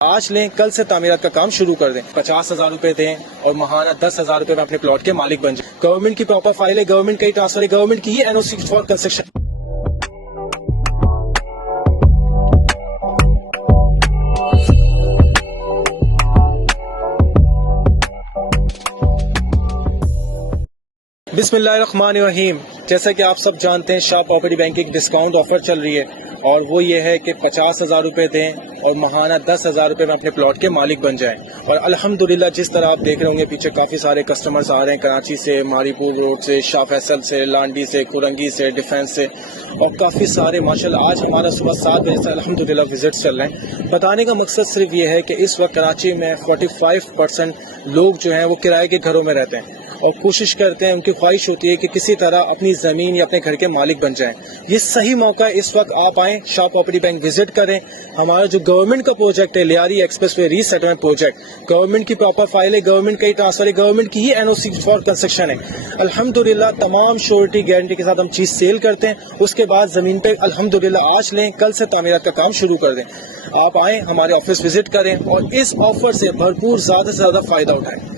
آج لیں کل سے تعمیرات کا کام شروع کر دیں. 50,000 روپے دیں اور ماہانہ 10,000 روپے میں اپنے پلاٹ کے مالک بن جائیں. گورنمنٹ کی پراپر فائل ہے, گورنمنٹ کا ہی ٹرانسفر ہے, گورنمنٹ کی ہی NOC فار کنسٹرکشن. بسم اللہ الرحمن الرحیم. جیسا کہ آپ سب جانتے ہیں, شاہ پراپرٹی بینک کی ایک ڈسکاؤنٹ آفر چل رہی ہے اور وہ یہ ہے کہ 50,000 روپے دیں اور ماہانہ 10,000 روپے میں اپنے پلاٹ کے مالک بن جائیں. اور الحمدللہ جس طرح آپ دیکھ رہے ہوں گے پیچھے کافی سارے کسٹمرز آ رہے ہیں, کراچی سے, ماری پور روڈ سے, شاہ فیصل سے, لانڈی سے, کورنگی سے, ڈیفینس سے, اور کافی سارے ماشاءاللہ. آج ہمارا صبح 7 بجے سے الحمدللہ وزٹس چل رہے ہیں. بتانے کا مقصد صرف یہ ہے کہ اس وقت کراچی میں 45% لوگ جو ہیں وہ کرائے کے گھروں میں رہتے ہیں اور کوشش کرتے ہیں, ان کی خواہش ہوتی ہے کہ کسی طرح اپنی زمین یا اپنے گھر کے مالک بن جائیں. یہ صحیح موقع ہے, اس وقت آپ آئیں, شاہ پراپرٹی بینک وزٹ کریں. ہمارا جو گورنمنٹ کا پروجیکٹ ہے لیاری ایکسپریس وے ری سیٹلمنٹ پروجیکٹ, گورنمنٹ کی پراپر فائل ہے, گورنمنٹ کا ہی ٹرانسفر ہے, گورنمنٹ کی ہی NOC فار کنسٹرکشن ہے. الحمدللہ تمام شورٹی گارنٹی کے ساتھ ہم چیز سیل کرتے ہیں. اس کے بعد زمین پہ الحمدللہ آج لیں کل سے تعمیرات کا کام شروع کر دیں. آپ آئیں, ہمارے آفس وزٹ کریں اور اس آفر سے بھرپور زیادہ سے زیادہ فائدہ اٹھائیں.